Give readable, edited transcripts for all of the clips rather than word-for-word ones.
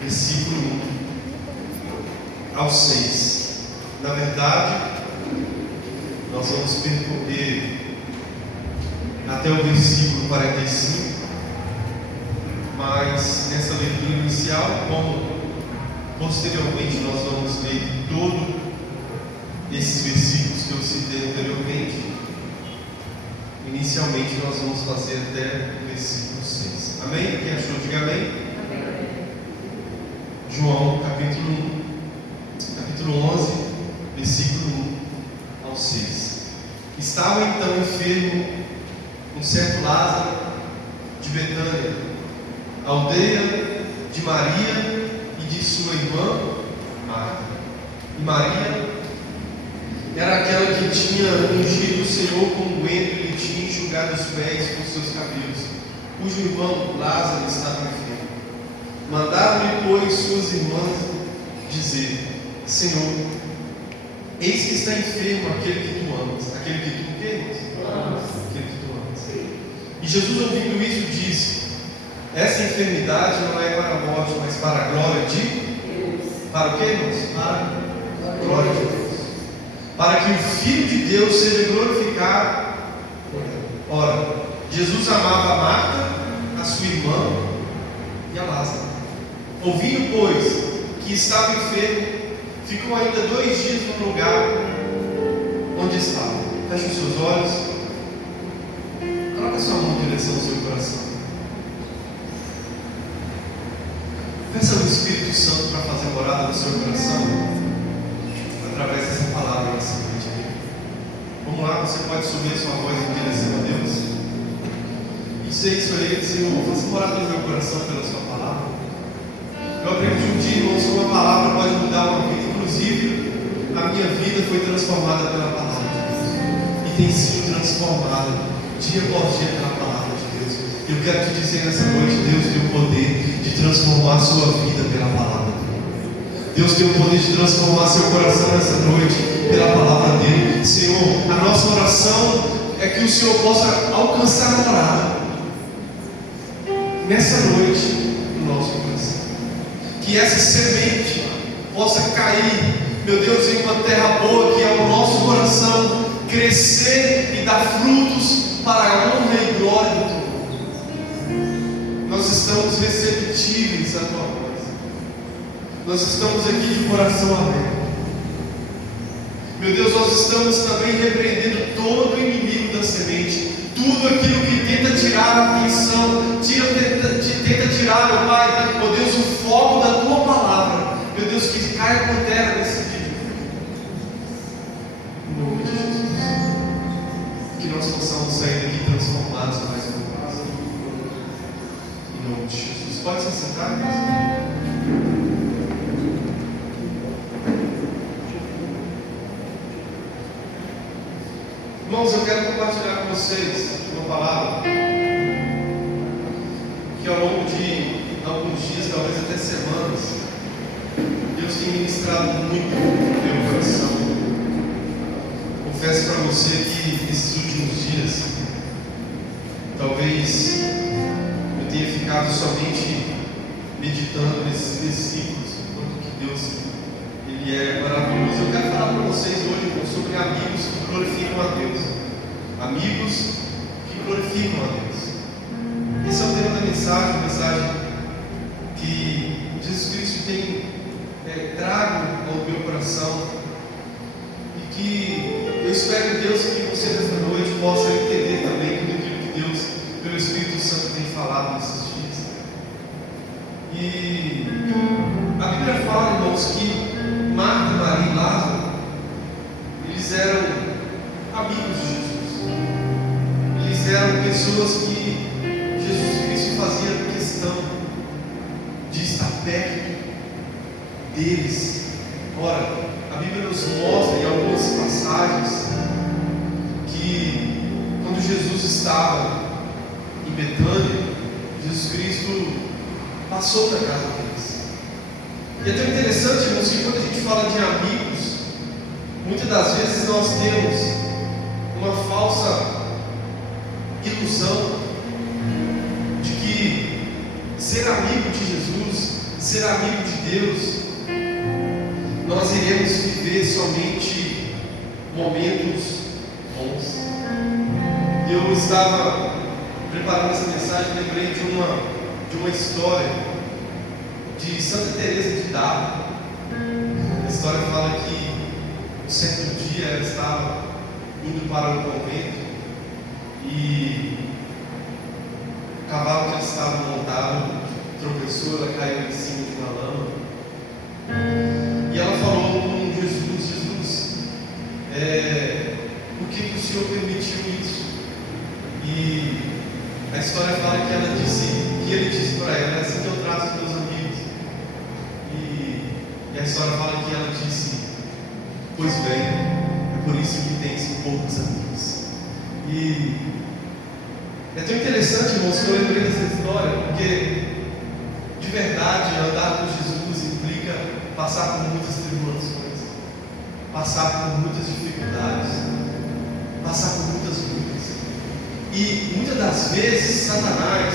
versículo 1 ao 6. Na verdade, nós vamos percorrer até o versículo 45, mas nessa leitura inicial, como posteriormente nós vamos ler todos esses versículos que eu citei anteriormente, inicialmente nós vamos fazer até o versículo 6. Amém? Quem achou, diga amém. Amém. João capítulo 11, versículo 1 ao 6. Estava então enfermo um certo Lázaro de Betânia, aldeia de Maria e de sua irmã Marta. E Maria era aquela que tinha ungido o Senhor com unguento e lhe tinha enxugado os pés com seus cabelos, cujo irmão Lázaro estava enfermo. Mandaram-lhe, pois, suas irmãs dizer: Senhor, eis que está enfermo aquele que tu amas. Aquele que tu queres? Aquele que tu amas. E Jesus, ouvindo isso, disse: essa enfermidade não é para a morte, mas para a glória de Deus. Para o que, irmãos? Para a glória de Deus. Para que o Filho de Deus seja glorificado. Ora, Jesus amava a Marta, a sua irmã e a Lázaro. Ouvindo, pois, que estava enfermo, ficou ainda 2 dias no lugar onde estava. Feche os seus olhos. Coloque a sua mão em direção ao seu coração. Peça ao Espírito Santo para fazer morada no seu coração, através dessa palavra nessa noite. Vamos lá, você pode subir a sua voz em direção a Deus e dizer isso a Ele: Senhor, faça morada no meu coração pela sua palavra. Eu aprendi um dia, irmãos, que uma palavra pode mudar uma vida. Inclusive, a minha vida foi transformada pela palavra de Deus e tem sido transformada dia após dia pela palavra de Deus. Eu quero te dizer nessa noite: Deus tem o poder de transformar a sua vida pela palavra dele. Deus tem o poder de transformar seu coração nessa noite pela palavra dele. Senhor, a nossa oração é que o Senhor possa alcançar a morada nessa noite no nosso coração. Que essa semente possa cair, meu Deus, em uma terra boa, que é o nosso coração, crescer e dar frutos para a honra e glória do teu nome. Nós estamos receptíveis à tua voz. Nós estamos aqui de coração aberto. Meu Deus, nós estamos também repreendendo todo o inimigo da semente, tudo aquilo que tenta tirar a atenção, tenta tirar, meu Pai, meu Deus, o foco da tua palavra. Meu Deus, que caia por terra nesse dia. Em nome de Jesus. Que nós possamos sair daqui transformados mais uma vez. Em nome de Jesus. Pode se sentar, irmãos? Irmãos, eu quero compartilhar com vocês uma palavra que ao longo de alguns dias, talvez até semanas, Deus tem ministrado muito no meu coração. Confesso para você que nesses últimos dias, talvez eu tenha ficado somente meditando nesses versículos, quanto que Deus Ele é maravilhoso. Eu quero falar para vocês hoje, irmãos, sobre amigos que glorificam a Deus. Amigos que glorificam a Deus. Esse é o tema da mensagem, a mensagem que Jesus Cristo tem trago ao meu coração, e que eu espero em Deus que você nesta noite possa entender também tudo aquilo que Deus, pelo Espírito Santo, tem falado nesses dias. E a Bíblia fala, irmãos, que Marta, Maria e Lázaro, eles eram amigos de Jesus. Eles eram pessoas que Jesus Cristo fazia questão de estar perto deles. Ora, a Bíblia nos mostra em algumas passagens que quando Jesus estava em Betânia, Jesus Cristo passou da casa deles. E é tão interessante, irmãos, que quando a gente fala de amigos, muitas das vezes nós temos uma falsa ilusão de que ser amigo de Jesus ser amigo de Deus, nós iremos viver somente momentos bons. Eu estava preparando essa mensagem, lembrei de uma história de Santa Teresa de D'Ávila. A história fala que um certo dia ela estava indo para um convento e o cavalo que ela estava montado tropeçou, ela caiu em cima de uma lama. E ela falou com Jesus: Jesus, por que o Senhor permitiu isso? E a história fala que ele disse para ela: é assim que eu trato os meus amigos. E a história fala que ela disse: pois bem, é por isso que tens poucos amigos. E é tão interessante, irmãos, que eu lembrei dessa história, porque de verdade andar com Jesus implica passar por muitas tribulações, passar por muitas dificuldades, passar por muitas lutas. E muitas das vezes Satanás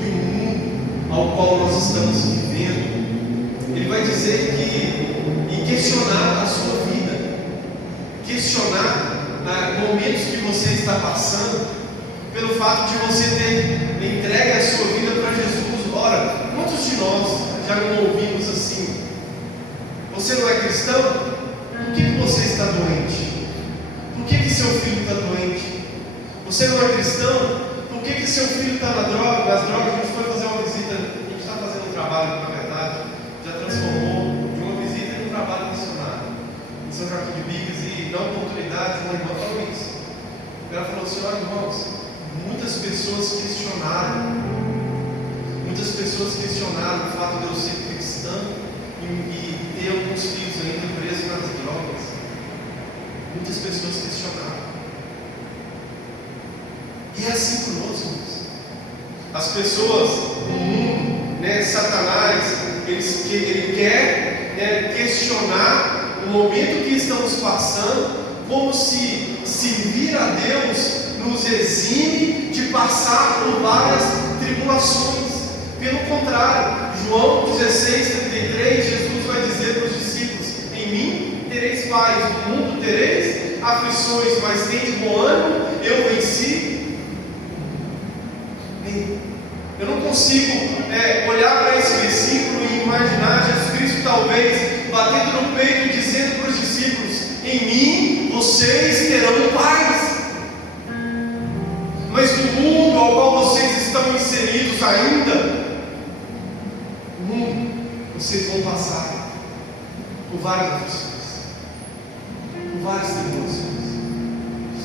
e o mundo ao qual nós estamos vivendo, ele vai dizer e questionar a sua vida, questionar momentos que você está passando, pelo fato de você ter entregue a sua vida para Jesus. Ora, quantos de nós já não ouvimos assim: você não é cristão? Por que você está doente? Por que seu filho está doente? Você não é cristão? Por que seu filho está nas drogas? A gente foi fazer uma visita, a gente está fazendo um trabalho, na verdade, já transformou de uma visita em um trabalho missionário em São Joaquim de Bicas, e na oportunidade uma irmã falou isso. Ela falou assim: olha, irmãos, muitas pessoas questionaram o fato de eu ser cristão e ter alguns filhos ainda presos nas drogas. Muitas pessoas questionaram. E é assim conosco. As pessoas, o mundo, Satanás, ele quer questionar o momento que estamos passando, como se servir a Deus nos exime de passar por várias tribulações. Pelo contrário, João 16:33, Jesus vai dizer para os discípulos: em mim tereis paz, no mundo tereis aflições, mas tende bom ânimo, eu venci. Eu não consigo olhar para esse versículo e imaginar Jesus Cristo talvez batendo no peito e dizendo para os discípulos: em mim vocês terão paz. Mas no mundo ao qual vocês estão inseridos ainda, vocês vão passar por várias aflições, por várias tribulações.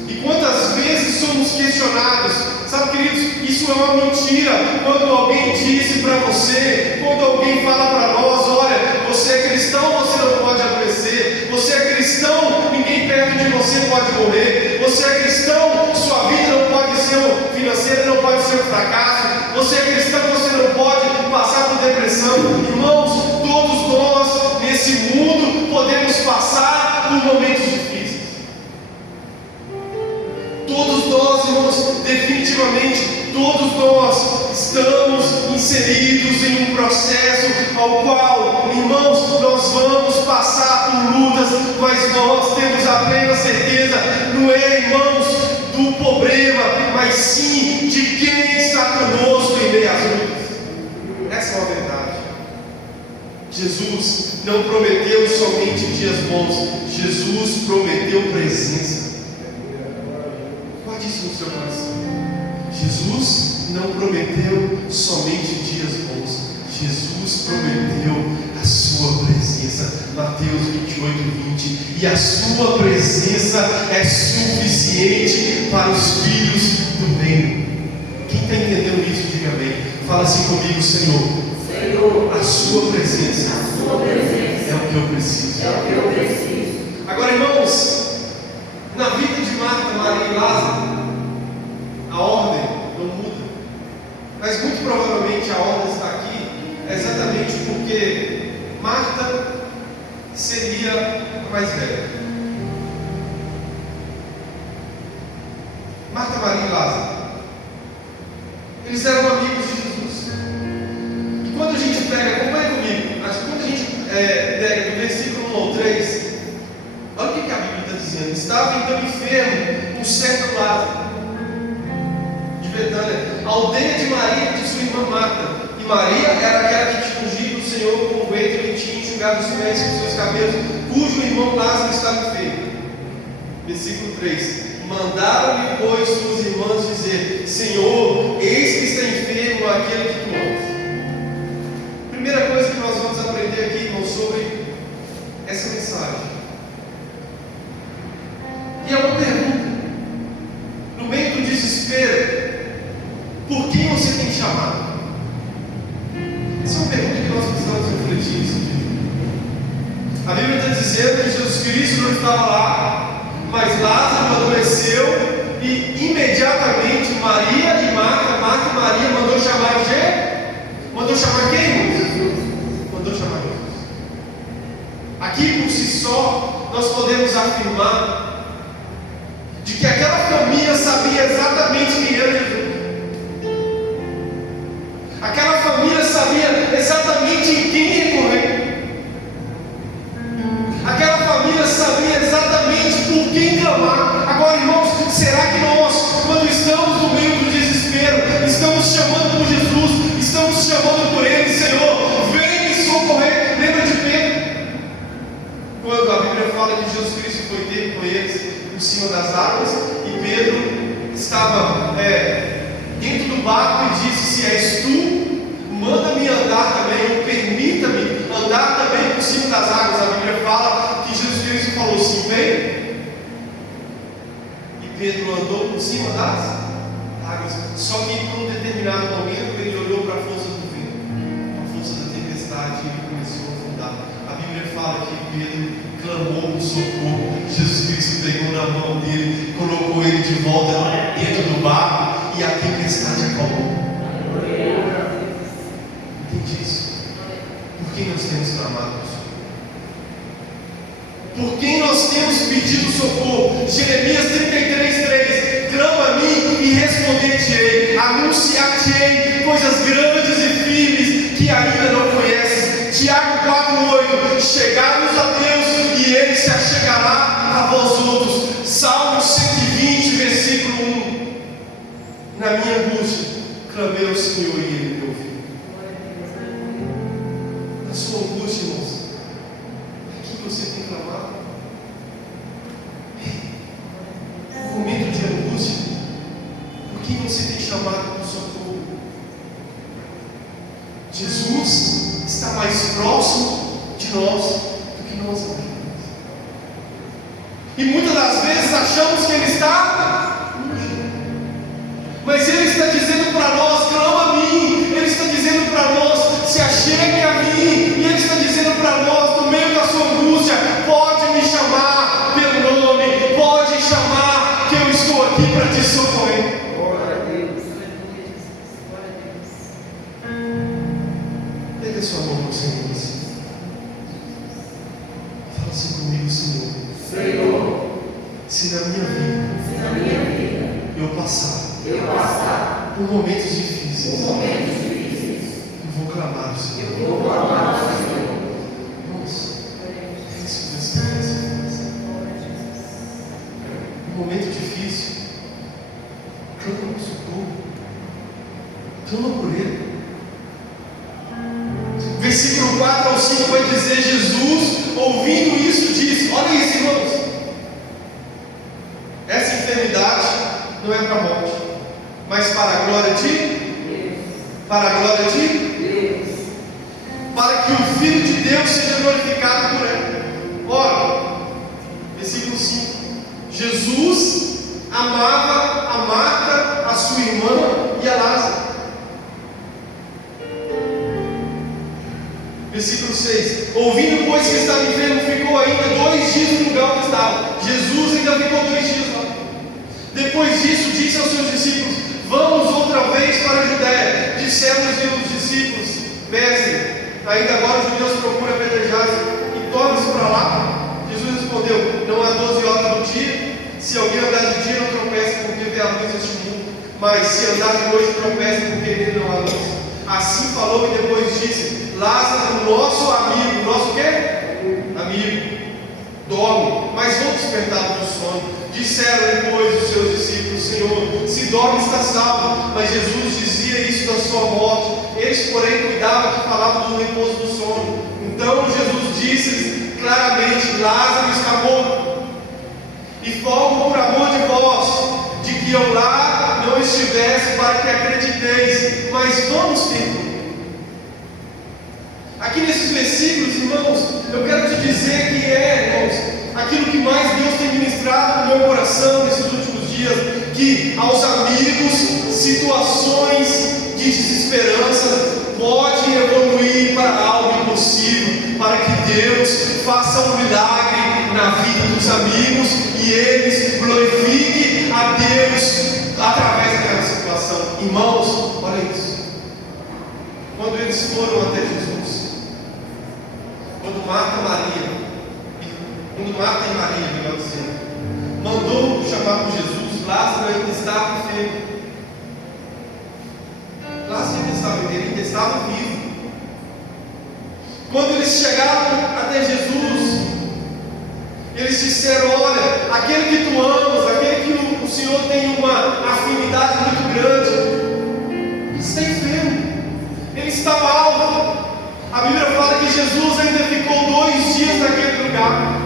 E quantas vezes somos questionados? Sabe, queridos, isso é uma mentira. Quando alguém disse para você, quando alguém fala para nós: olha, você é cristão, você não pode adoecer. Você é cristão, ninguém perto de você pode morrer. Você é cristão, sua vida não pode ser financeira, não pode ser um fracasso. Você é cristão, você não pode passar por depressão. Irmãos, todos nós nesse mundo podemos passar por momentos difíceis. Todos nós, irmãos, definitivamente, todos nós estamos inseridos em um processo ao qual, irmãos, nós vamos passar por lutas, mas nós temos a plena certeza, não é, irmãos, do problema, mas sim de quem está conosco em meio às lutas. Essa é a verdade. Jesus não prometeu somente dias bons, Jesus prometeu presença. Guarde isso no seu coração. Jesus não prometeu somente dias bons, Jesus prometeu a sua presença. Mateus 28:20. E a sua presença é suficiente para os filhos do reino. Quem está entendendo isso, diga amém. Fala assim comigo: Senhor, a sua presença é o que eu preciso. Agora, irmãos, na vida de Marta, Maria e Lázaro, a ordem não muda, mas muito provavelmente a ordem está aqui exatamente porque Marta seria a mais velha. Marta, Maria e Lázaro, eles eram amigos de Jesus. E quando a gente pega, acompanha comigo, do versículo 1 ao 3, olha o que a Bíblia está dizendo. Estava então enfermo um certo Lázaro de Betânia, aldeia de Maria e de sua irmã Marta. E Maria era aquela que tinha ungido o Senhor com o unguento e tinha enxugado os pés com seus cabelos, cujo irmão Lázaro estava enfermo. Versículo 3: Mandaram-lhe, pois, suas irmãs dizer: Senhor, eis que está enfermo aquele que tu amas. Primeira coisa que nós vamos aprender aqui, irmãos, sobre essa mensagem. E é uma pergunta. No meio do desespero, por quem você tem chamado? Essa é uma pergunta que nós precisamos refletir nesse dia. A Bíblia está dizendo que Jesus Cristo não estava lá, mas Lázaro adoeceu e imediatamente Maria e Marta e Maria mandou chamar quem? Mandou chamar Jesus. Aqui por si só nós podemos afirmar de que aquela família sabia exatamente quem era Jesus. Aquela família sabia exatamente em quem recorrer. Aquela família sabia exatamente por quem clamar. Agora, irmãos, será que nós, quando estamos no meio do desespero, estamos chamando por Jesus, estamos chamando por Ele? Senhor, vem me socorrer? Lembra de Pedro? Quando a Bíblia fala que Jesus Cristo foi ter com eles por cima das águas, e Pedro estava dentro do barco e disse: se és tu, manda-me andar também, ou permita-me andar também por cima das águas. A Bíblia fala que Jesus Cristo falou assim: vem. E Pedro andou por cima das águas. Só que em um determinado momento ele olhou para a força do vento, a força da tempestade, e ele começou a afundar. A Bíblia fala que Pedro clamou por socorro. Jesus Cristo pegou na mão dele, colocou ele de volta dentro do barco e a tempestade acalmou. Entende isso? Por quem nós temos clamado por socorro? Por quem nós temos pedido socorro? Jeremias 33:3: clama a mim e responder-te-ei, anunciar-te-ei coisas grandes e firmes que ainda não conheces. Tiago 4:8: chegai-vos a Deus e Ele se achegará a vós outros. Salmo 120, versículo 1: na minha angústia clamei ao Senhor e Ele me ouviu. Na sua angústia, irmãos, a quem você tem clamado? No momento de angústia, por quem você tem chamado por socorro? Jesus está mais próximo de nós do que nós imaginamos. E muitas das vezes achamos que Ele está longe, mas Ele está dizendo para nós: clama a mim. Ele está dizendo para nós: se achegue a mim. E Ele está dizendo para nós, no meio da sua angústia: pode me chamar pelo nome, pode chamar, que eu estou aqui para te socorrer. Glória a Deus. Pega a sua mão no Senhor assim. Fala assim comigo: Senhor, se na minha vida eu passar por momentos difíceis, eu vou clamar ao Senhor. Irmãos, é isso que Deus quer que você faça. Um momento difícil, clama por socorro, clama por Ele. Versículo 4 ao 5 vai dizer: Jesus, ouvindo isso, disse: olha isso, irmãos, essa enfermidade não é para a morte, mas para a glória de Deus. Para que o Filho de Deus seja glorificado por ela. Ora, versículo 5: Jesus amava a Marta, a sua irmã e a Lázaro. Versículo 6: ouvindo, pois, que estava enfermo, ficou ainda 2 dias no lugar onde estava. Jesus ainda ficou 2 dias lá. Depois disso, disse aos seus discípulos: vamos outra vez para a Judéia. Disseram-lhe os discípulos: mestre, ainda agora os judeus procuram apedrejar-se, e torna-se para lá. Jesus respondeu: não há 12 horas do dia. Se alguém andar de dia, não tropeça, porque vê a luz deste mundo, mas se andar de noite, tropeça, porque nele não há luz. Assim falou e depois disse: Lázaro, nosso amigo, nosso quê? Amigo, dorme, mas vou despertá-lo do sono. Disseram depois os seus discípulos: Senhor, se dorme está salvo. Mas Jesus dizia isso da sua morte. Eles, porém, cuidavam que falavam do repouso do sono. Então Jesus disse claramente: Lázaro está morto. E folgo por amor de vós, de que eu lá não estivesse, para que acrediteis. Mas vamos ter. Aqui nesses versículos, irmãos, eu quero te dizer que irmãos, aquilo que mais Deus tem ministrado no meu coração nesses últimos dias, que aos amigos, situações de desesperança pode evoluir para algo impossível, para que Deus faça um milagre na vida dos amigos e eles glorifiquem a Deus através daquela situação. Irmãos, olha isso. Quando eles foram até Jesus, quando Marta e Maria, melhor dizendo, mandou chamar por Jesus, Lázaro ainda estava enfermo. Lázaro ainda estava vivo. Quando eles chegaram até Jesus, eles disseram: olha, aquele que tu amas, aquele que o Senhor tem uma afinidade muito grande, está enfermo, ele está mal. A Bíblia fala que Jesus ainda ficou 2 dias naquele lugar.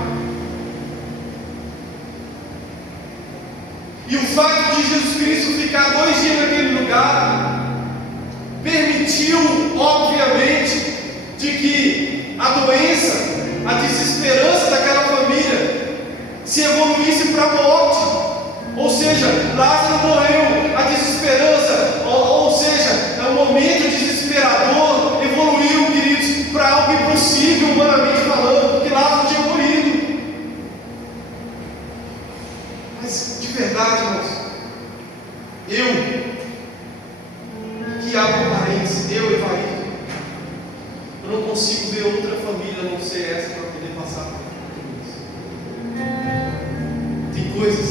E o fato de Jesus Cristo ficar 2 dias naquele lugar permitiu, obviamente, de que a doença, a desesperança daquela família se evoluísse para a morte. Ou seja, Lázaro morreu, a desesperança, ou seja, é um momento desesperador, evoluiu, queridos, para algo impossível, humanamente falando, porque Lázaro tinha morrido. Mas, de verdade, irmãos, que abro parênteses, Evair, eu não consigo ver outra família a não ser essa para poder passar por tudo isso. Tem coisas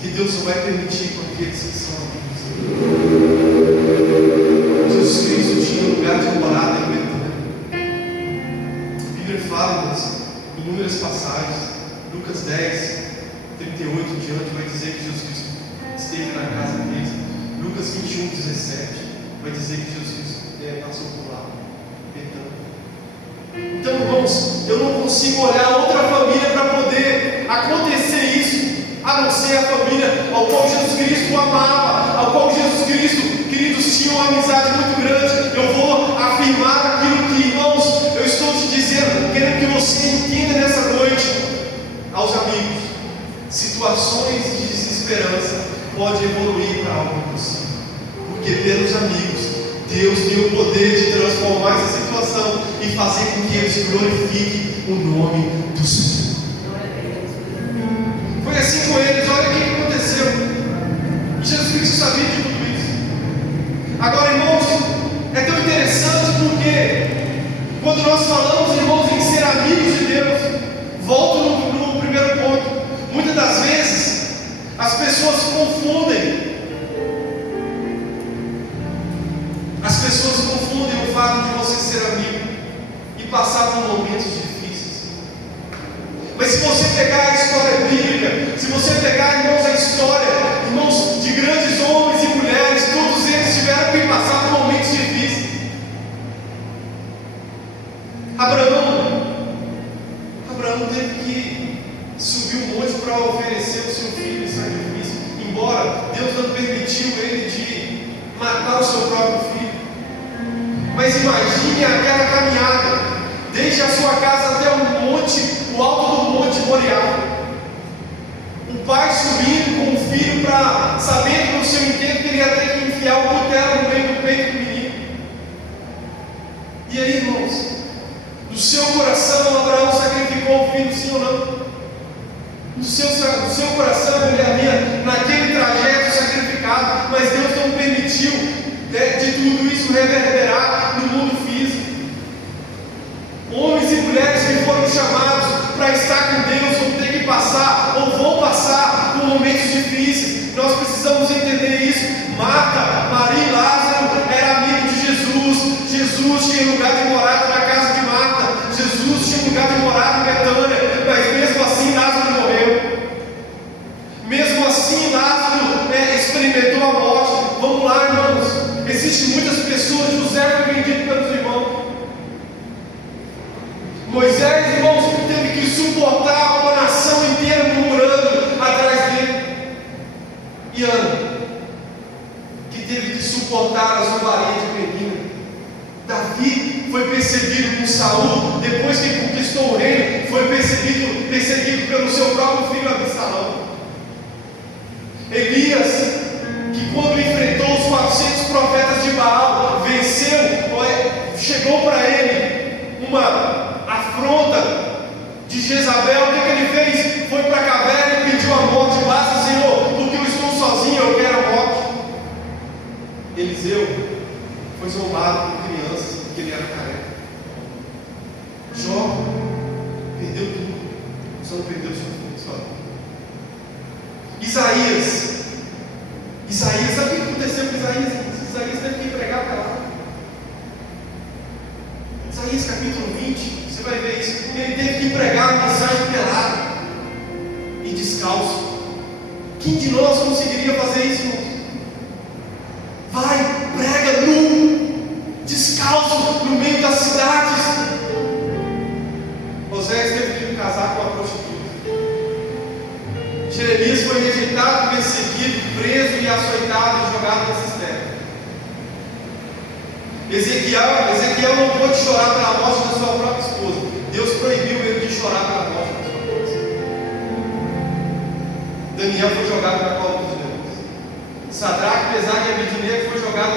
que Deus só vai permitir com aqueles que são amigos. Jesus Cristo tinha um lugar de morada em Betânia. A Bíblia fala, irmãos, em inúmeras passagens, Lucas 10, 38 em diante, vai dizer que Jesus Cristo esteve na casa deles. Lucas 21, 17, vai dizer que Jesus Cristo passou por lá. Então, irmãos, eu não consigo olhar outra família para poder acontecer isso, a não ser a família ao qual Jesus Cristo amava, ao qual Jesus Cristo, queridos, tinha uma amizade muito grande. Eu vou afirmar aquilo que, irmãos, eu estou te dizendo, quero que você entenda nessa noite. Aos amigos, situações de desesperança pode evoluir para algo impossível, porque pelos amigos Deus tem o poder de transformar essa situação e fazer com que eles glorifiquem o nome do Senhor. Foi assim com eles. Olha o que aconteceu. Jesus Cristo sabia de tudo isso. Agora, irmãos, é tão interessante porque quando nós falamos, irmãos, em ser amigos de Deus, volto no primeiro ponto. Muitas das vezes as pessoas confundem. O fato de você ser amigo e passar por momentos difíceis. Mas se você pegar a história bíblica, se você pegar, irmãos, a história, irmãos, de grandes homens e mulheres, todos eles tiveram que passar por momentos difíceis. Abraão teve que subir um monte para oferecer o seu filho em sacrifício, embora Deus não permitiu ele de matar o seu próprio filho. Mas imagine aquela caminhada, desde a sua casa até o alto do monte Moriá. O pai subindo com o filho, sabendo no seu intento que ele ia ter que enfiar o cutelo no meio do peito do menino. E aí, irmãos, no seu coração, Abraão sacrificou o filho, sim ou não? No seu coração, ele havia naquele trajeto sacrificado, mas Deus não permitiu de tudo isso reverberar no mundo físico. Homens e mulheres que foram chamados para estar com Deus vão ter que passar, ou vão passar, por momentos difíceis. Nós precisamos entender isso. Marta, Maria e Lázaro eram amigos de Jesus. Jesus tinha lugar de morada na casa de Marta. Jesus tinha lugar de morada em Betânia. Mas mesmo assim Lázaro morreu. Mesmo assim Lázaro experimentou a morte. Vamos lá, irmãos. Existem muitas pessoas. José foi vendido pelos irmãos. Moisés, irmãos, teve que suportar uma nação inteira murmurando atrás dele. E Ana, que teve que suportar a zombaria de Penina. Davi foi perseguido por Saul, depois que conquistou o reino, foi perseguido pelo seu próprio filho Absalão. Elias, que quando enfrentou os 400 profetas de Baal, venceu, chegou para ele uma afronta de Jezabel. O que ele fez? Foi para a caverna e pediu a morte. Basta, Senhor, porque eu estou sozinho, eu quero a morte. Eliseu foi zombado por crianças, porque ele era careca. Jó perdeu tudo, só não perdeu sua vida. Isaías, sabe o que aconteceu com Isaías? Isaías teve que pregar para lá. Isaías capítulo 20, você vai ver isso. Ele teve que pregar a mensagem pelado e descalço. Quem de nós conseguiria fazer isso, irmãos? Vai, prega nu, descalço, no meio das cidades. Osés teve que casar com a prostituta. Jeremias foi rejeitado, perseguido, preso e açoitado e jogado na cisterna. Ezequiel não pôde chorar pela morte da sua própria esposa. Deus proibiu ele de chorar pela morte da sua própria esposa. Daniel foi jogado na cova dos leões. Sadraque, Mesaque e Abednego foi jogado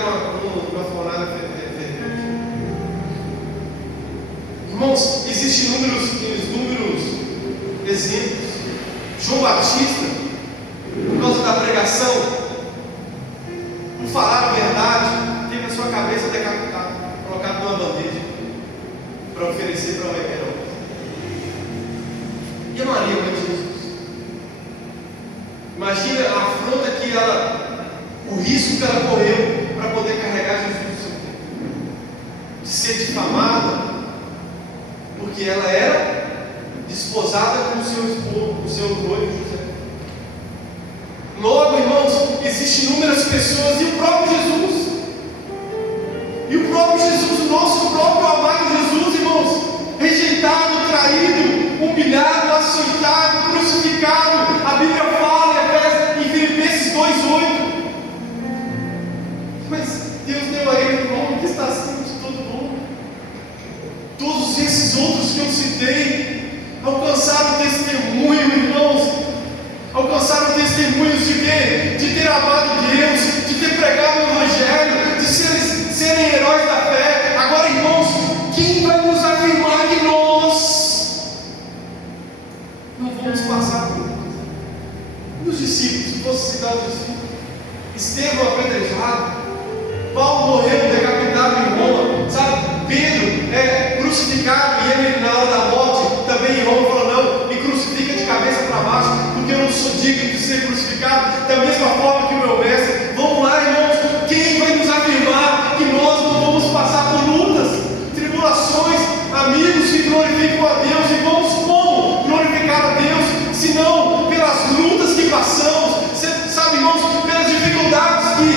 numa fornalha fervente. Irmãos, existem inúmeros exemplos. João Batista, por causa da pregação, por falar a verdade, teve a sua cabeça decapitada, colocada numa bandeja para oferecer para o Herodes. E a Maria, mãe de Jesus? Imagina a afronta que o risco que ela correu para poder carregar Jesus no seu tempo, de ser difamada, porque ela era desposada com o seu esposo, com o seu noivo José. Logo, irmãos, existem inúmeras pessoas, e o próprio Jesus, o nosso próprio amado Jesus, irmãos, rejeitado, traído, humilhado, açoitado, crucificado. A Bíblia fala em Filipenses 2:8. Mas Deus deu a ele o nome que está acima de todo nome. Todos esses outros que eu citei alcançaram testemunho, irmãos. Alcançaram testemunhos de quê? De ter amado Deus, de ter pregado o Evangelho, de serem heróis da fé. Agora, irmãos, quem vai nos afirmar que nós não vamos passar por isso? E os discípulos, se fosse citar os discípulos, Estevão apedrejado, Paulo morreu decapitado em Roma, sabe? Pedro crucificado, e ele na hora da morte também em Roma falou: não, me crucifica de cabeça para baixo, porque eu não sou digno de ser crucificado, da mesma forma que o meu mestre. Vamos lá, irmãos, quem vai nos afirmar que nós não vamos passar por lutas, tribulações, amigos que glorificam a Deus? E vamos como glorificar a Deus, se não pelas lutas que passamos, sabe, irmãos, pelas dificuldades que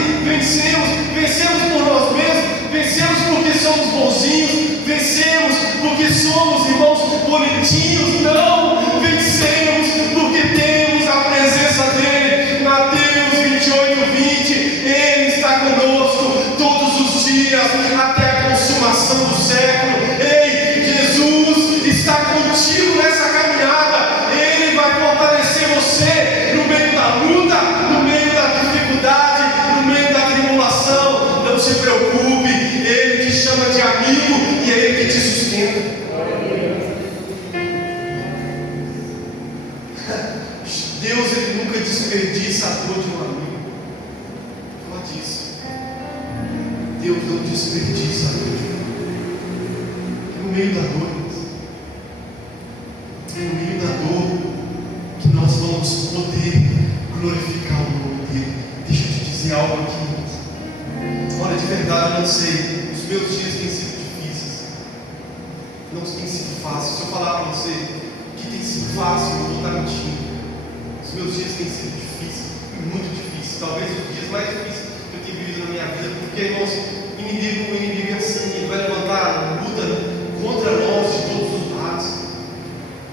vencemos por nós mesmos, vencemos porque somos bonzinhos, vencemos porque somos, irmãos, bonitinhos. Não, vencemos porque temos a presença dele. Mateus 28:20, ele está conosco todos os dias até a consumação do século. Ei, Jesus está contigo nessa caminhada. Ele vai fortalecer você no meio da luta, no meio da dificuldade, no meio da tribulação. Não se preocupe, ele te chama de amigo e é ele que te sustenta. Deus, ele nunca desperdiça a dor de um amigo. Fala disso. Deus não desperdiça a dor de um amigo. No meio da dor, no meio da dor, que nós vamos poder glorificar o nome dele. Deixa eu te dizer algo aqui. Olha, de verdade, eu não sei. Os meus dias têm sido difíceis. fácil. Se eu falar para você que tem sido fácil, eu vou estar mentindo. Os meus dias têm sido difíceis, muito difíceis. Talvez os dias mais difíceis que eu tenho vivido na minha vida. Porque, irmãos, o inimigo é assim, ele vai levantar luta contra nós de todos os lados.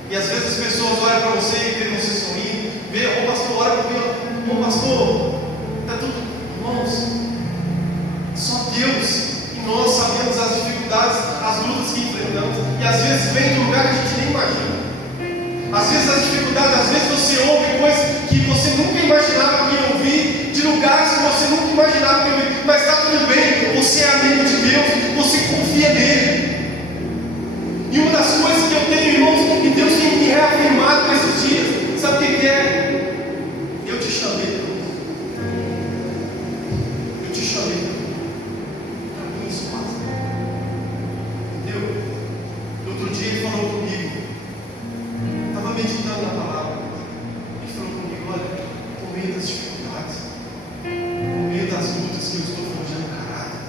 E às vezes as pessoas olham para você e veem você sorrindo, vê, ô pastor, olha para mim, ô pastor, está tudo, irmãos, só Deus e nós sabemos as dificuldades, as lutas que enfrentamos, e às vezes vem de um lugar que a gente nem imagina. Às vezes as dificuldades, às vezes você ouve coisas que você nunca imaginava que ia ouvir, de lugares que você nunca imaginava que ia ouvir, mas está tudo bem, você é amigo de Deus, você confia nele. E uma das coisas que eu tenho, irmãos, que Deus tem me reafirmado nesses dias, sabe o que é? Eu te chamei, Deus. Eu te chamei, Deus. Para mim isso basta. Entendeu? Outro dia ele falou comigo, estava meditando na palavra, ele falou comigo, olha, por meio das dificuldades, por meio das lutas que eu estou forjando caráter,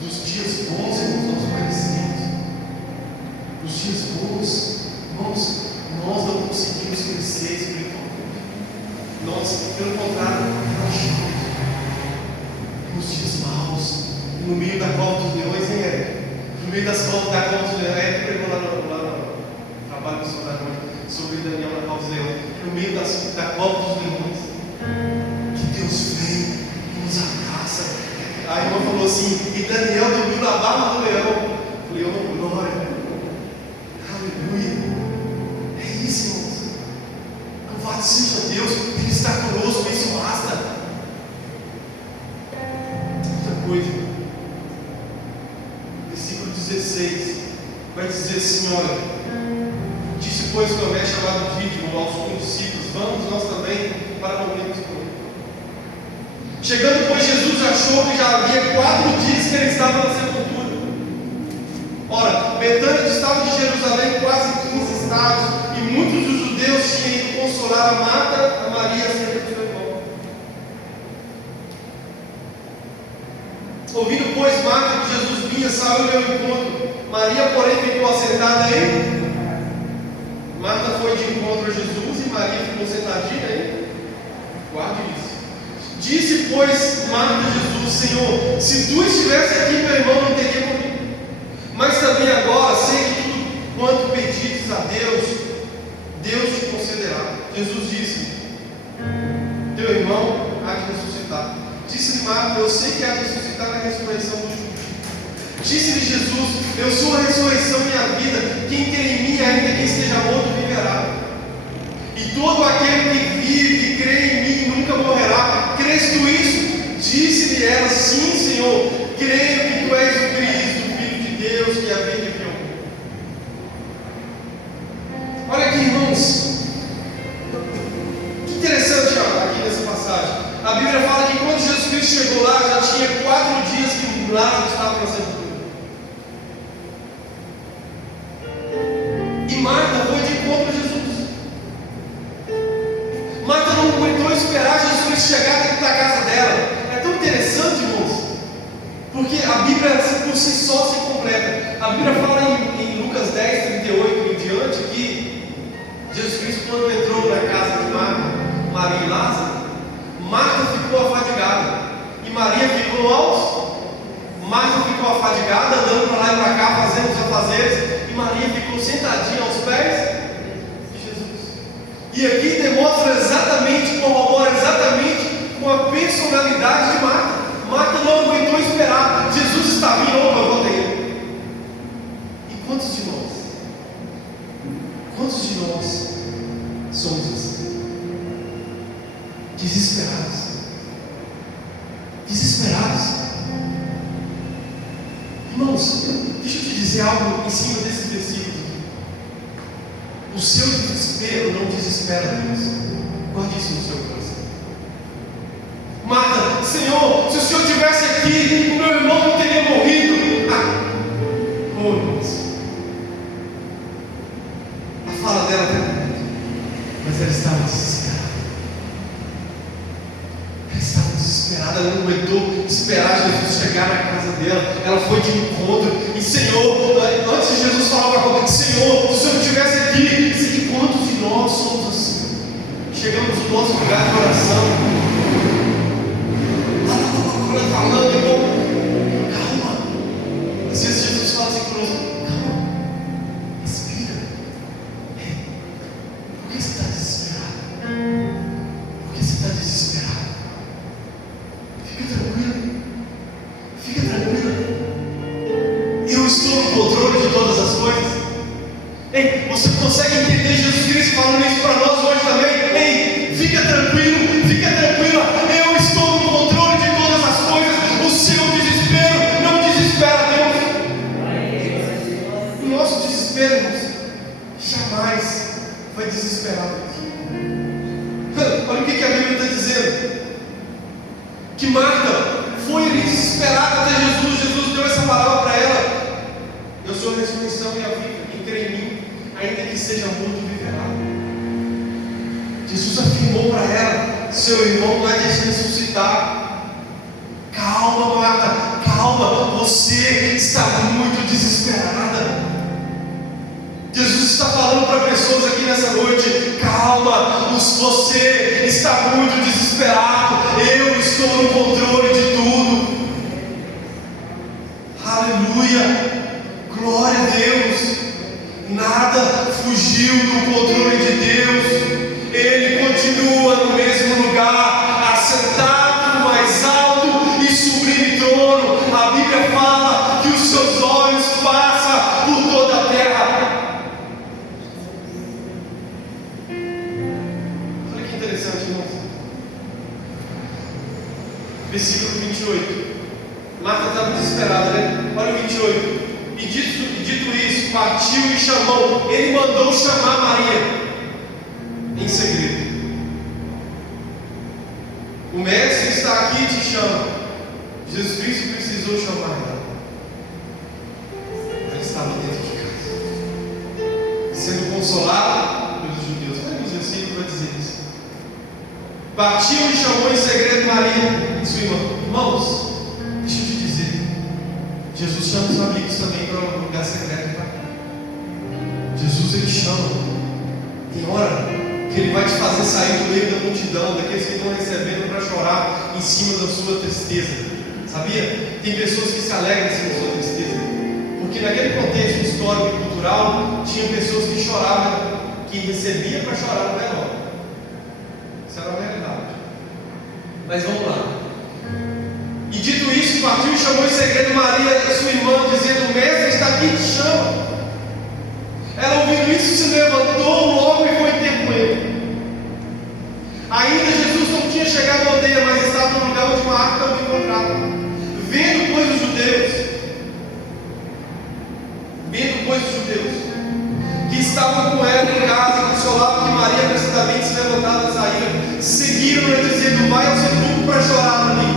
dos dias bons, irmãos, nós parecemos. Nos dias bons, irmãos, nós não conseguimos crescer espiritualmente. Nós, pelo contrário, relaxamos. Nos dias maus, no meio da cova dos leões, hein, Eric? No meio da cova dos leões, Eric pregou lá no trabalho do Senhor sobre Daniel na cova dos leões. No meio da cova dos leões, que Deus vem e nos abraça. A irmã falou assim, e Daniel dormiu na barra do leão. Eu falei, oh glória, aleluia. É isso, irmãos. Louvado seja Deus, Ele está conosco, isso basta. Outra coisa, versículo 16, vai dizer assim, olha, disse pois Tomé chamado Dídimo aos condiscípulos, vamos nós também para morrermos com ele. Chegando, pois, Jesus achou que já havia 4 dias que ele estava na sepultura. Ora, Betânia distava de Jerusalém quase 15 estádios, e muitos dos judeus tinham ido consolar a Marta, a Maria acerca do seu irmão. Ouvindo, pois, Marta que Jesus vinha, saiu ao encontro. Maria, porém, ficou assentada aí. Marta foi de encontro a Jesus e Maria ficou sentadinha aí. Guarde isso. Disse, pois, Marta a Jesus, Senhor, se tu estivesse aqui, meu irmão não teria morrido. Mas também agora sei que tudo quanto pedires a Deus, Deus te concederá. Jesus disse, teu irmão há de ressuscitar. Disse-lhe Marta, eu sei que há de ressuscitar na ressurreição do justo. Disse-lhe Jesus, eu sou a ressurreição e a vida. Quem crê em mim, ainda que esteja morto, viverá. E todo aquele que vive e crê em mim nunca morrerá. Crês tu isso? Disse-lhe ela, sim, Senhor, creio que tu és o Cristo, o Filho de Deus, que havia de vir. Olha aqui, irmãos, que interessante aqui nessa passagem. A Bíblia fala que quando Jesus Cristo chegou lá, já tinha 4 dias que Lázaro estava na sepultura. E Marta foi de encontro a Jesus. Marta não aguentou esperar Jesus Cristo chegar dentro da casa dela. É tão interessante, irmãos, porque a Bíblia por si só se completa. A Bíblia fala em Lucas 10, 38 em diante que Jesus Cristo, quando entrou na casa de Marta, Maria e Lázaro, Marta ficou afadigada e Maria ficou aos. Marta ficou afadigada, andando para lá e para cá, fazendo os afazeres, e Maria ficou sentadinha aos pés de Jesus. E aqui demonstra exatamente, corrobora exatamente com a personalidade de Marta. Marta não aguentou esperar. Jesus está vindo, opa, eu vou ter. E quantos de nós? Quantos de nós somos assim? Desesperados. Desesperados. Irmãos, deixa eu te dizer algo em cima desses versículos. O seu desespero não desespera Deus. Guarde isso no seu coração. Marta, Senhor, se o Senhor estivesse aqui, o meu irmão não teria morrido. Oh, irmãos. A fala dela até bonita, mas ela estava desesperada. Ela estava desesperada, ela não aguentou esperar Jesus chegar na casa dela. ela foi de encontro. E Senhor, antes de Jesus falar uma coisa, Senhor, se o Senhor não estivesse aqui, sei quantos de nós somos assim. Chegamos no nosso lugar de oração, falando, irmão, calma. Às vezes Jesus fala assim para nós, calma, respira. Por que você está desesperado? Por que você está desesperado? Fica tranquilo. Fica tranquilo. Eu estou no controle de todas as coisas. Ei, você consegue entender Jesus Cristo falando isso para nós hoje também? Ei, fica tranquilo, fica tranquila. Eu estou no controle de todas as coisas. O seu desespero não desespera Deus. O nosso desespero, irmãos, jamais vai desesperar Deus. Olha o que a Bíblia está dizendo. Que Marta foi desesperada até Jesus. Jesus deu essa palavra para ela: eu sou a ressurreição e a vida. Quem crê em mim, ainda que seja morto, viverá. Jesus afirmou para ela: seu irmão vai ressuscitar. Calma, Marta, calma, você está muito desesperada. Jesus está falando para pessoas aqui nessa noite: calma, você está muito desesperado. Eu estou no controle de tudo. Aleluia, glória a Deus. Nada fugiu do controle de Deus. Ele continua no mesmo lugar, assentado no mais alto e sublime trono. A Bíblia fala que os seus olhos passam por toda a terra. Olha que interessante, irmãos. Versículo 28. Marta estava desesperada, né? Olha o 28. E dito isso, partiu e chamou. Ele mandou chamar Maria em segredo. O mestre está aqui e te chama. Jesus Cristo precisou chamar ela. Ela estava dentro de casa, sendo consolada pelos judeus. Olha nos versículos vai dizer isso. Partiu e chamou em segredo Maria e sua irmã. Irmãos, deixa eu te dizer, Jesus chama os amigos também para um lugar secreto. Tá? Jesus, ele chama. Tem hora que ele vai te fazer sair do meio da multidão, daqueles que estão recebendo, para chorar em cima da sua tristeza. Sabia? Tem pessoas que se alegram em cima da sua tristeza, porque naquele contexto histórico e cultural tinha pessoas que choravam, que recebiam para chorar no velório. Isso era uma realidade. Mas vamos lá. E dito isso, partiu e chamou em segredo Maria, sua irmã, dizendo: o mestre está aqui e te chama. Ela, ouvindo isso, se levantou logo e foi ter com ele. Ainda Jesus não tinha chegado à aldeia, mas estava no lugar onde Marta o encontrava. Vendo, pois, os judeus que estavam com ela em casa, consolavam que Maria apressadamente se levantava e saía, seguiram-na dizendo: vai ao sepulcro para chorar ali.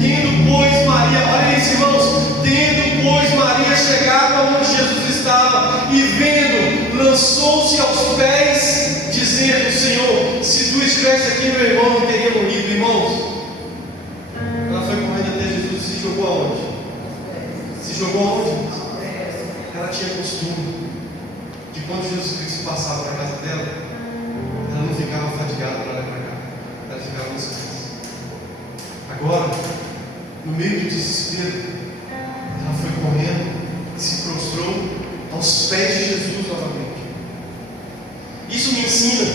Tendo, pois, Maria, olha isso, irmãos, tendo, pois, Maria chegado onde Jesus estava e vendo, lançou-se aos pés, dizendo: Senhor, se tu estivesse aqui, meu irmão não teria morrido. Irmãos, ela foi correndo até Jesus e se jogou aonde? Se jogou aonde? Ela tinha costume de, quando Jesus Cristo passava na casa dela, ela não ficava fadigada para lá e para cá, ela ficava nos pés. Agora, no meio do desespero, ela foi correndo e se prostrou aos pés de Jesus novamente. Isso me ensina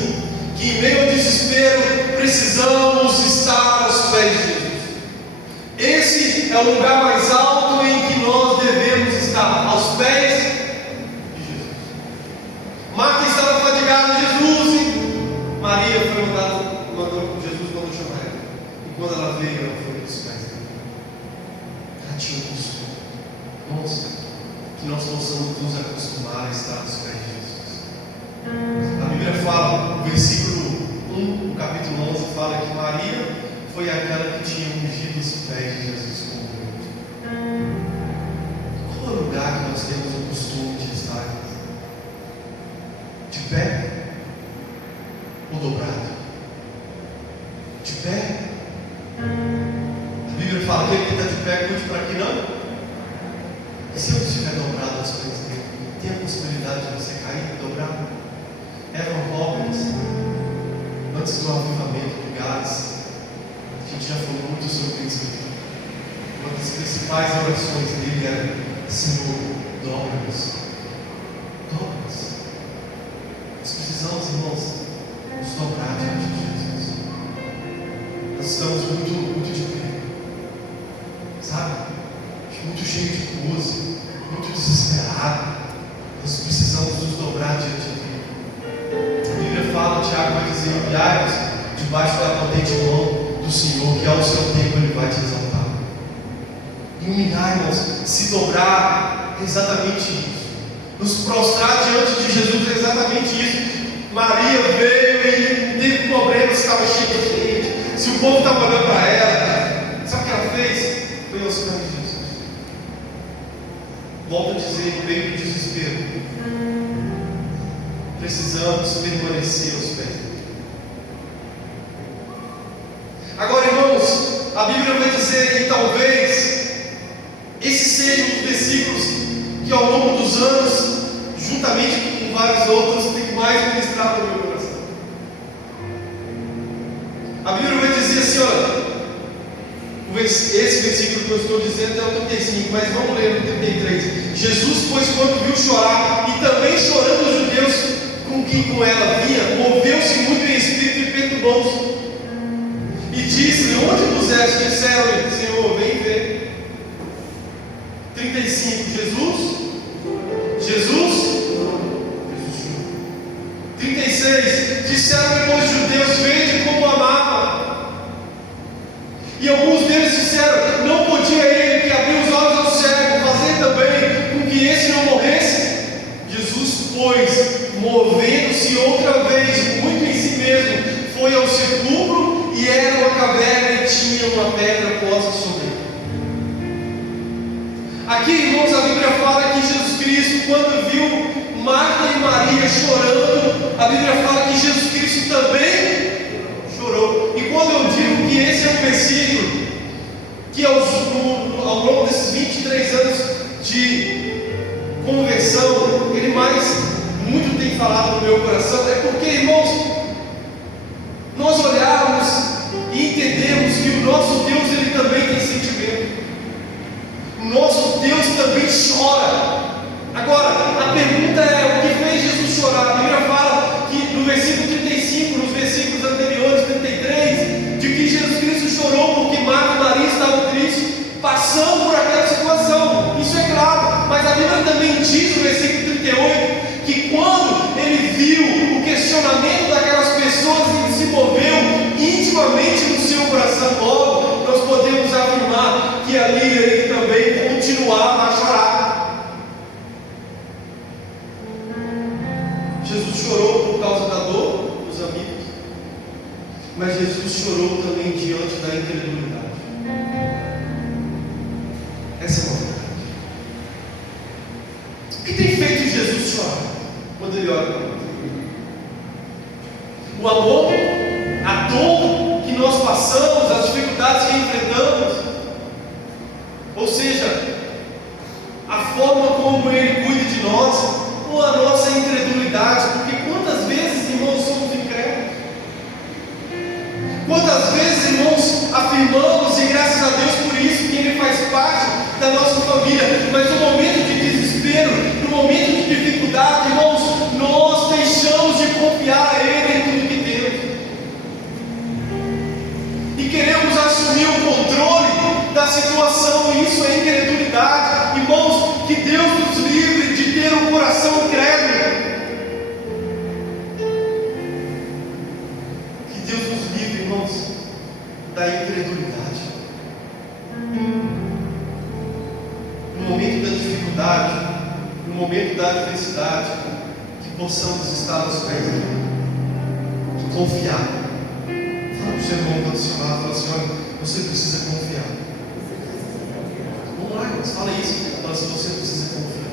que em meio ao desespero precisamos estar aos pés de Jesus. Esse é o lugar mais alto em que nós devemos estar, aos pés de Jesus. Marta estava fadigada de Jesus e Maria foi Jesus mandou chamar ela. E quando ela veio, ela foi aos pés dele. Ela tinha um costume. Irmãos, que nós possamos nos acostumar a estar aos pés de Jesus. A Bíblia fala, no versículo 1, no capítulo 11, fala que Maria foi aquela que tinha ungido os pés de Jesus com óleo. Qual é o lugar que nós temos o costume de estar? De pé ou dobrado? De pé? A Bíblia fala que ele que está de pé, cuide para que não caída, dobrada. Evan Roberts, antes do avivamento do Gales, a gente já falou muito sobre isso aqui. Uma das principais orações dele era: Senhor, dobra-nos. Dobra-nos. Nós precisamos, irmãos, nos dobrar diante de Jesus. Nós estamos muito de pé, sabe? Muito cheio de coisa, muito desesperado. Nós precisamos nos dobrar diante dele. A Bíblia fala, Tiago vai dizer: humilhai-vos debaixo da potente mão do Senhor, que ao seu tempo Ele vai te exaltar. E humilhar-nos, se dobrar, é exatamente isso. Nos prostrar diante de Jesus é exatamente isso. Maria veio e teve problemas, estava cheio de gente. Se o povo estava olhando para ela, sabe o que ela fez? Foi aos pés de Jesus. Volto a dizer, no meio do desespero, precisamos permanecer aos pés dele. Agora, irmãos, a Bíblia vai dizer que talvez esses sejam os versículos que ao longo dos anos, juntamente com vários outros, tem que mais ministrar para o meu coração. A Bíblia vai dizer assim, olha, esse versículo que eu estou dizendo é o 35, mas vamos ler no 33. Jesus, pois, quando viu chorar, e também chorando os judeus com ela vinha, moveu-se muito em espírito e perturbou-se. E disse: onde puseste? Disseram-lhe: Senhor, vem ver. 35. Jesus. 36. Disseram-lhe, pois, judeus: vede como amava. E alguns deles disseram: não podia ele, que abriu os olhos ao cego, fazer também com que esse não morresse? Jesus, pois, movendo-se outra vez, muito em si mesmo, foi ao sepulcro, e era uma caverna e tinha uma pedra posta sobre ele. Aqui, irmãos, a Bíblia fala que Jesus Cristo, quando viu Marta e Maria chorando, a Bíblia fala que Jesus Cristo também chorou. E quando eu digo que esse é um versículo que ao longo desses 23 anos de conversão, ele muito tem falado no meu coração, é porque, irmãos, nós olharmos e entendemos que o nosso Deus, ele também tem sentimento. O nosso Deus também chora. Agora, a pergunta é: o que fez Jesus chorar? A Bíblia fala que no versículo 35, nos versículos anteriores, 33, de que Jesus Cristo chorou porque Marta e Maria estavam tristes, passando por aquela situação. Isso é claro, mas a Bíblia também diz no versículo 38 que quando ele viu o questionamento daquelas pessoas, ele se moveu intimamente no seu coração. Logo, nós podemos afirmar que ali ele também continuava a chorar. Jesus chorou por causa da dor dos amigos, mas Jesus chorou também diante da incredulidade. Essa é uma verdade. O que tem feito Jesus chorar quando ele olha para nós? O amor, a dor que nós passamos, as dificuldades que enfrentamos, ou seja, a forma como ele cuida de nós, ou a nossa incredulidade, porque quantas vezes, irmãos, somos incrédulos? Quantas vezes, irmãos, afirmamos, e graças a Deus por isso, que ele faz parte da nossa família, mas no momento de desespero, no momento de dificuldade, irmãos, nós deixamos de confiar a ele em tudo que temos, e queremos assumir o controle da situação, e isso é incredulidade. Irmãos, que Deus nos livre de ter um coração incrédulo. Que Deus nos livre, irmãos, da incredulidade. No momento da dificuldade, no momento da adversidade, que possamos estar aos pés dele e confiar. Fala para o seu irmão quando se fala assim: olha, você precisa confiar. Vamos lá, irmãos, fala isso. Fala assim: você precisa confiar.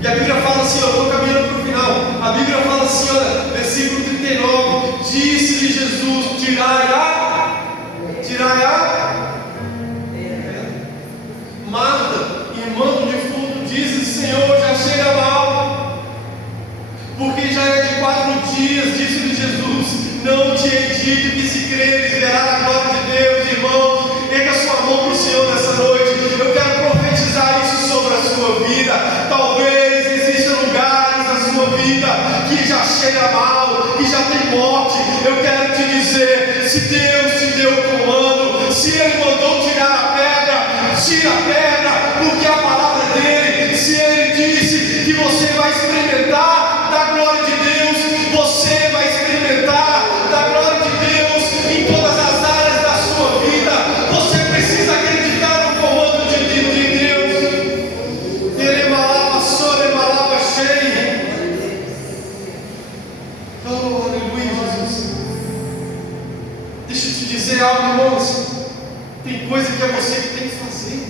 E a Bíblia fala assim, eu estou caminhando para o final. A Bíblia fala assim, olha, versículo 39: disse-lhe Jesus: tirai a Marta, irmã do defunto, disse: Senhor, já chega a crer, ele verá a glória de Deus. Irmãos, erga a sua mão para o Senhor nessa noite. Eu quero profetizar isso sobre a sua vida. Talvez existam lugares na sua vida que já cheira mal, que já tem morte. Eu quero te dizer, se Deus te deu o comando, se Ele mandou tirar a pedra, tira a pedra, porque a palavra dele, se Ele disse que você vai experimentar da glória de Deus, você vai experimentar da glória de Deus em todas as áreas da sua vida. Você precisa acreditar no comando de Deus. Ele malava, sora, malava, cheio. Oh, aleluia, Jesus. Deixa eu te dizer algo, irmãos. Tem coisa que é você que tem que fazer.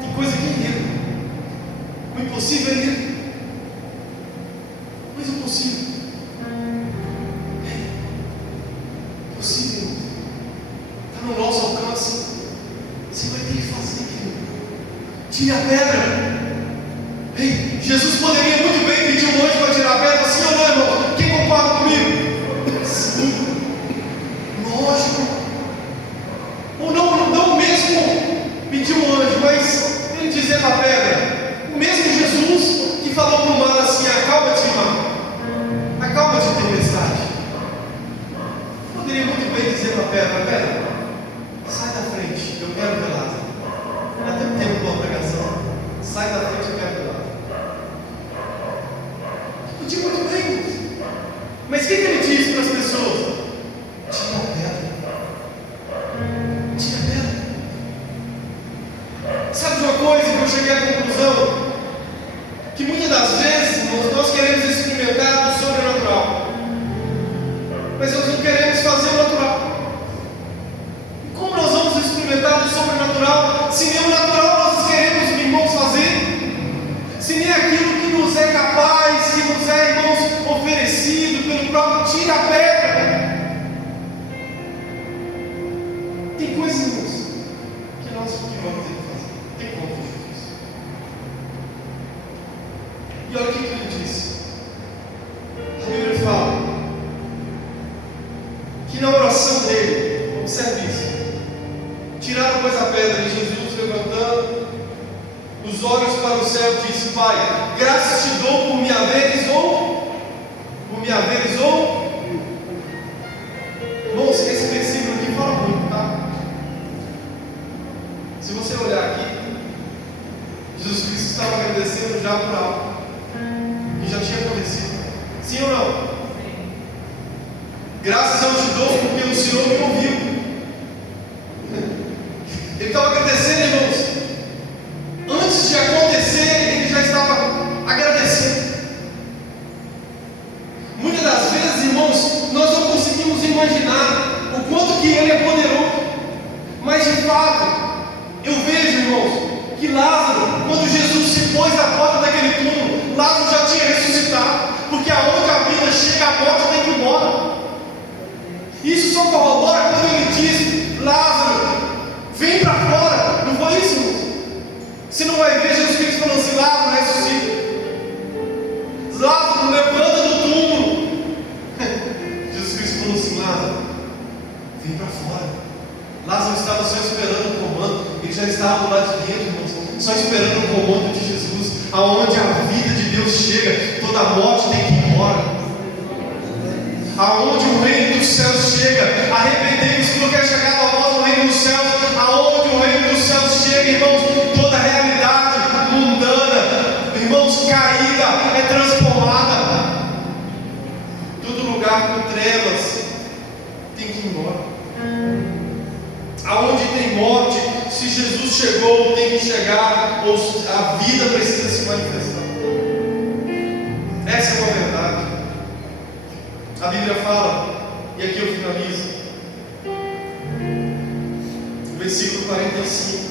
Tem coisa que é Ele. O impossível é Ele. Mas o possível é possível. Está no nosso alcance. Você vai ter que fazer aquilo. Tire a pedra. Ei, Jesus poderia muito bem pedir um anjo para tirar a pedra. Sim ou não, irmão? Quem concorda comigo? Sim. Lógico. Ou não mesmo pedir um anjo, mas ele dizer na pedra. O mesmo Jesus que falou para o mar assim: acalma-te, mar, acalma-te, tempestade. Poderia muito bem dizer para a pedra: sai da frente, eu quero ver lá. Até tempo uma pregação. Sai da frente, eu quero ver lá. Podia muito bem. Mas o que ele disse para as pessoas? Tira a pedra. Tira a pedra. Sabe de uma coisa que eu cheguei à conclusão? Que muitas das vezes, irmãos, nós queremos experimentar do sobrenatural, mas nós não queremos fazer o natural. E como nós vamos experimentar do sobrenatural se nem o natural nós queremos, irmãos, fazer? Se nem aquilo que nos é capaz, que nos é, irmãos, oferecido pelo próprio, tira a pedra. Tem coisas, irmãos, que nós vamos ter que fazer. Tem como fazer isso. E olha o que ele disse. A Bíblia fala que na oração dele, observe isso, tiraram pois a pedra e Jesus, levantando os olhos para o céu, disse: Pai, graças te dou por me haveres ou irmãos, esse versículo aqui fala muito, tá? Se você olhar aqui, Jesus Cristo estava agradecendo já por algo que já tinha acontecido. Sim ou não? Sim. Graças eu te dou porque o Senhor me ouviu. Ele estava agradecendo, irmãos. Antes de acontecer, ele já estava agradecendo. Muitas das vezes, irmãos, nós não conseguimos imaginar o quanto que Ele é poderoso. Mas de fato, eu vejo, irmãos, que Lázaro, quando Jesus se pôs à porta daquele túmulo, Lázaro já tinha ressuscitado. Porque aonde a vida chega, a morte tem que ir embora. Isso só corrobora quando ele diz: Lázaro, vem para fora. Não foi isso, irmãos? Você não vai ver Jesus Cristo falando assim: Lázaro, ressuscita. Lázaro, levanta do túmulo. Jesus Cristo falou assim: Lázaro, vem para fora. Lázaro estava só esperando o comando. Ele já estava do lado de dentro, irmãos, só esperando o comando de Jesus. Aonde a vida de Deus chega, toda a morte tem que ir embora. Aonde o reino dos céus chega, arrependei-vos porque é chegado a vós o reino dos céus. Aonde o reino dos céus chega, irmãos, toda a realidade mundana, irmãos, caída, é transformada. Todo lugar com trevas tem que ir embora. Aonde tem morte, se Jesus chegou, tem que chegar, ou a vida precisa se manifestar. Essa é uma verdade. A Bíblia fala, e aqui eu finalizo, o versículo 45,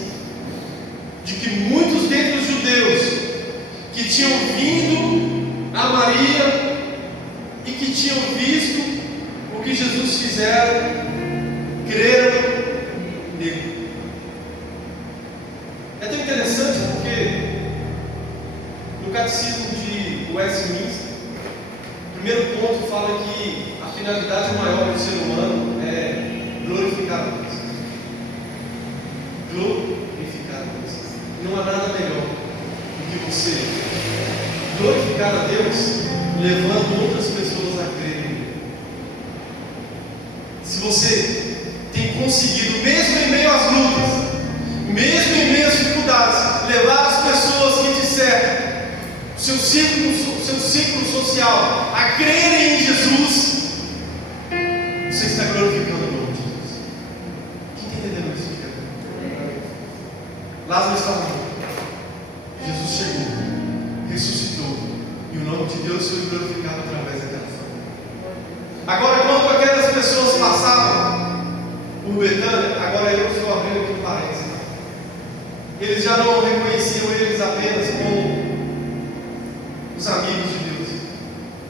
de que muitos dentre os judeus que tinham vindo a Maria e que tinham visto o que Jesus fizera, creram nele. É tão interessante porque no Catecismo de Westminster, o primeiro ponto fala que a finalidade maior do ser humano é glorificar a Deus. Glorificar a Deus. Não há nada melhor do que você glorificar a Deus levando outras pessoas a crerem nele. Se você tem conseguido, mesmo em meio às lutas, mesmo em meio às dificuldades, levar as pessoas que te cercam, seu círculo social, a crerem em Jesus, você está glorificando o nome de Deus. Quem está entendendo isso? Lázaro estava morto. Jesus chegou, ressuscitou, e o nome de Deus foi glorificado através daquela família. Agora, quando aquelas pessoas passavam por Betânia, agora eu estou abrindo aqui um parênteses. Eles já não reconheciam eles apenas como os amigos de Deus,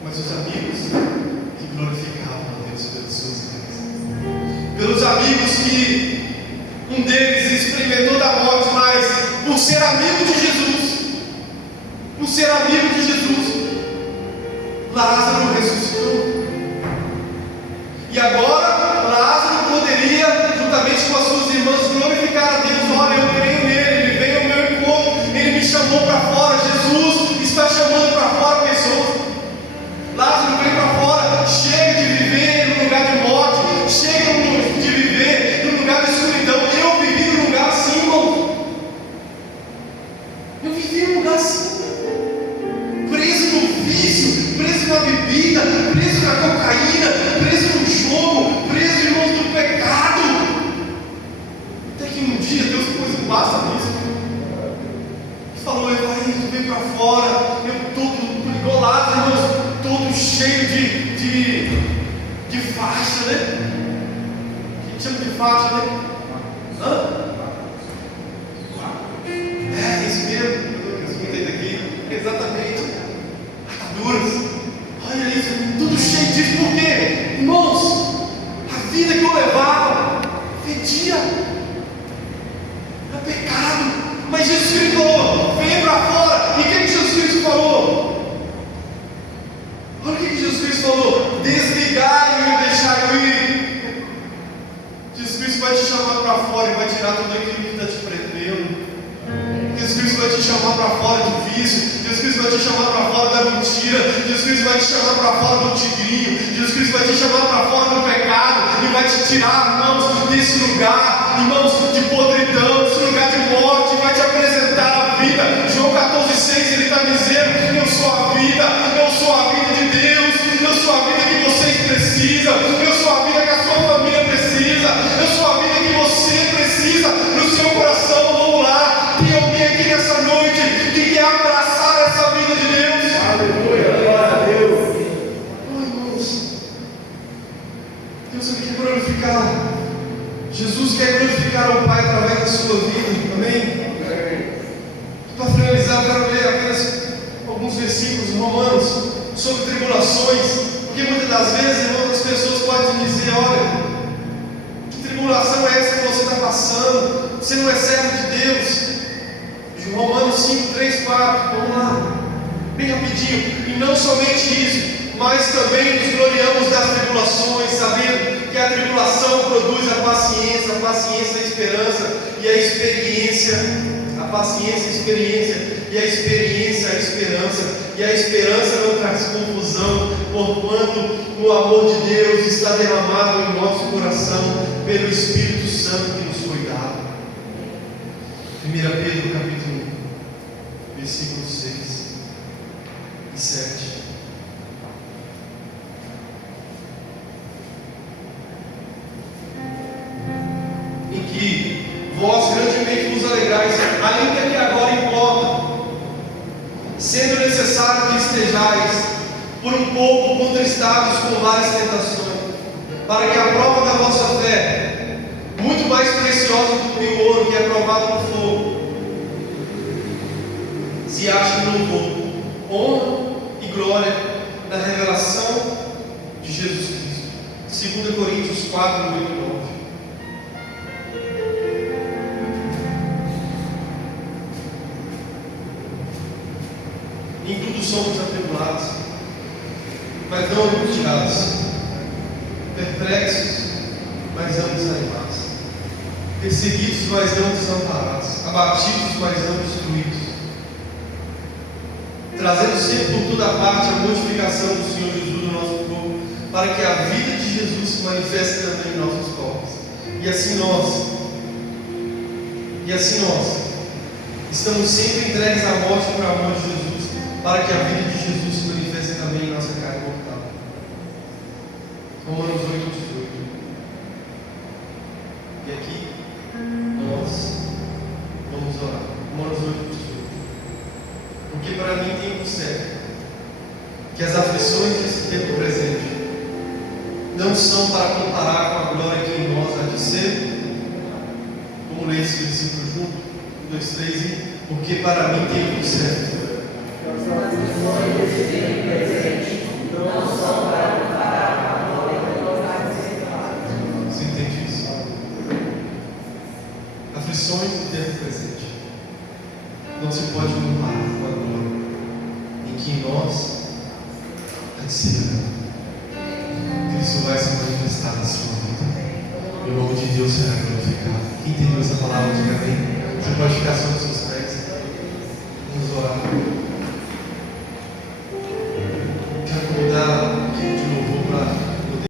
mas os amigos que glorificavam a Deus pelas suas vidas. Pelos amigos que um deles experimentou da morte, mas por ser amigo de Jesus, Lázaro ressuscitou. E agora Lázaro poderia, juntamente com as suas irmãs, glorificar a Deus. Olha, eu creio nele, ele veio ao meu encontro, ele me chamou para fora. Jesus está chamando para fora pessoas. Lázaro veio para fora. Chega de viver num lugar de morte, chega de viver num lugar de escuridão. Eu vivi num lugar assim, irmão. Eu vivi num lugar assim, preso no vício, preso na bebida, preso na cocaína, preso no jogo, preso, irmãos, no pecado. Até que um dia Deus pôs um basta nisso. Ele falou: tu vem para fora. Eu todo igual Lázaro, irmãos, todo cheio de faixa, né? A gente chama de faixa, né? Isso mesmo. Eu escutei daqui. Exatamente. Ataduras. Olha isso, tudo cheio disso. Por quê? Irmãos, a vida que eu levava fedia, era pecado. Mas Jesus Cristo falou: vem para fora. E o que Jesus Cristo falou? Olha o que Jesus Cristo falou: desligai e me deixai ir. Jesus Cristo vai te chamar para fora e vai tirar tudo aquilo que está te prendendo. Jesus Cristo vai te chamar para fora do vício. Jesus Cristo vai te chamar para fora da mentira. Jesus Cristo vai te chamar para fora do tigrinho. Jesus Cristo vai te chamar para fora do pecado e vai te tirar, irmãos, desse lugar, irmãos, de podridão, desse lugar de morte, e vai te apresentar a vida. João 14,6, ele está dizendo: eu sou a vida, eu sou a vida de Deus, eu sou a vida que vocês precisam, eu sou a vida que a sua família precisa, eu sou a vida que você precisa no seu coração. Vamos lá, tem alguém aqui nessa noite que quer abraçar essa vida de Deus? Aleluia, glória a Deus. Oh, irmãos, Deus quer glorificar. Jesus quer glorificar ao Pai através da sua vida. Amém? Para finalizar, eu quero ler apenas alguns versículos em Romanos sobre tribulações, porque muitas das vezes, irmãos, as pessoas podem dizer: olha, que tribulação é essa que você está passando? Você não é servo de Deus. Romanos 5, 3, 4, vamos lá, bem rapidinho. E não somente isso, mas também nos gloriamos das tribulações, sabendo que a tribulação produz a paciência a esperança, e a experiência, a paciência, a experiência, e a experiência, a esperança, e a esperança não traz confusão, porquanto o amor de Deus está derramado em nosso coração pelo Espírito Santo que nos foi dado. 1 Pedro capítulo 1, versículos 6 e 7. Em que vós grandemente vos alegrais, ainda que agora importa, sendo necessário que estejais por um pouco contristados com várias tentações, para que a prova da vossa fé, muito mais preciosa do que o ouro que é provado no fogo, se ache no louvor, honra e glória na revelação de Jesus Cristo. 2 Coríntios 4, 8 e 9. Em tudo somos atribulados, mas não angustiados, perplexos, mas não desanimados, perseguidos, mas não desamparados, abatidos, mas não destruídos, trazendo sempre por toda parte a mortificação do Senhor Jesus no nosso corpo, para que a vida de Jesus se manifeste também em nossos corpos. E assim nós estamos sempre entregues à morte por amor de Jesus, para que a vida de Jesus se manifeste também em nossa carne mortal. Romanos 8:18. E aqui nós vamos orar. Romanos 8:18. Porque para mim tem um certo, que as aflições desse tempo presente não são para comparar com a glória que em nós há de ser. Vamos ler esse versículo junto? 1, 2, 3 e... Porque para mim tem um certo. As aflições desse tempo presente não são para comparar com a glória que nós há de ser. Você entende isso? Aflições do tempo presente não se pode comparar com a glória em que em nós há de ser. Cristo vai se manifestar na sua vida. E o nome de Deus será glorificado. Quem entendeu essa palavra, diga amém. Você pode ficar sobre os seus pés. Vamos orar.